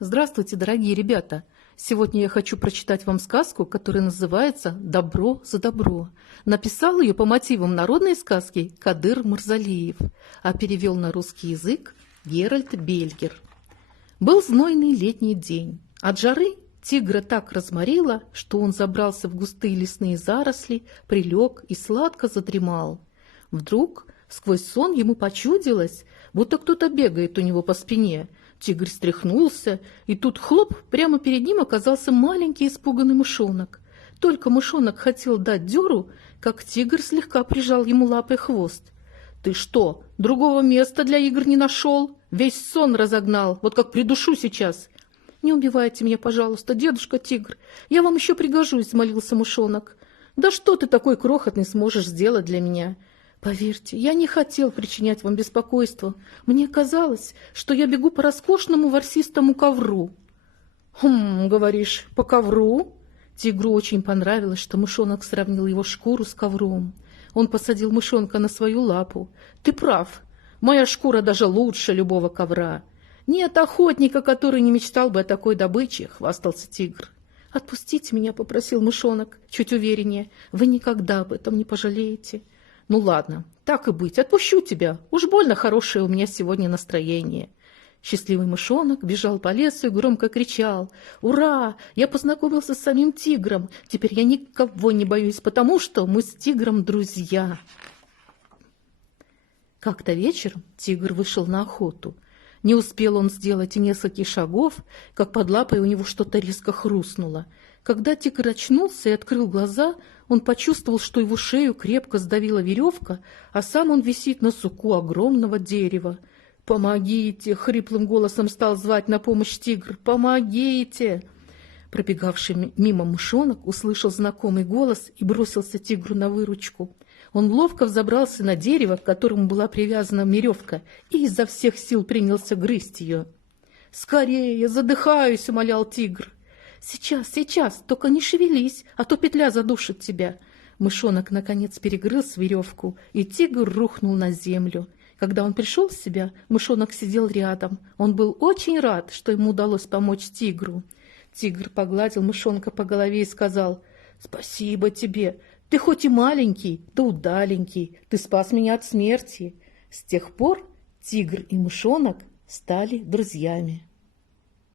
Здравствуйте, дорогие ребята! Сегодня я хочу прочитать вам сказку, которая называется «Добро за добро». Написал ее по мотивам народной сказки Кадыр Мурзалиев, а перевел на русский язык Геральт Бельгер. Был знойный летний день. От жары тигра так разморило, что он забрался в густые лесные заросли, прилег и сладко задремал. Вдруг сквозь сон ему почудилось, будто кто-то бегает у него по спине. Тигр стряхнулся, и тут хлоп, прямо перед ним оказался маленький испуганный мышонок. Только мышонок хотел дать дёру, как тигр слегка прижал ему лапой хвост. «Ты что, другого места для игр не нашел? Весь сон разогнал, вот как придушу сейчас!» «Не убивайте меня, пожалуйста, дедушка тигр, я вам еще пригожусь», — молился мышонок. «Да что ты такой крохотный сможешь сделать для меня?» «Поверьте, я не хотел причинять вам беспокойство. Мне казалось, что я бегу по роскошному ворсистому ковру». Говоришь, по ковру?» Тигру очень понравилось, что мышонок сравнил его шкуру с ковром. Он посадил мышонка на свою лапу. «Ты прав, моя шкура даже лучше любого ковра. Нет охотника, который не мечтал бы о такой добыче», — хвастался тигр. «Отпустите меня», — попросил мышонок, чуть увереннее. «Вы никогда об этом не пожалеете». «Ну ладно, так и быть, отпущу тебя. Уж больно хорошее у меня сегодня настроение». Счастливый мышонок бежал по лесу и громко кричал: «Ура! Я познакомился с самим тигром. Теперь я никого не боюсь, потому что мы с тигром друзья». Как-то вечером тигр вышел на охоту. Не успел он сделать и нескольких шагов, как под лапой у него что-то резко хрустнуло. Когда тигр очнулся и открыл глаза, он почувствовал, что его шею крепко сдавила веревка, а сам он висит на суку огромного дерева. «Помогите!» — хриплым голосом стал звать на помощь тигр. «Помогите!» Пробегавший мимо мышонок услышал знакомый голос и бросился тигру на выручку. Он ловко взобрался на дерево, к которому была привязана веревка, и изо всех сил принялся грызть ее. «Скорее, задыхаюсь!» — умолял тигр. Сейчас, только не шевелись, а то петля задушит тебя». Мышонок, наконец, перегрыз веревку, и тигр рухнул на землю. Когда он пришел в себя, мышонок сидел рядом. Он был очень рад, что ему удалось помочь тигру. Тигр погладил мышонка по голове и сказал: «Спасибо тебе. Ты хоть и маленький, да удаленький. Ты спас меня от смерти». С тех пор тигр и мышонок стали друзьями.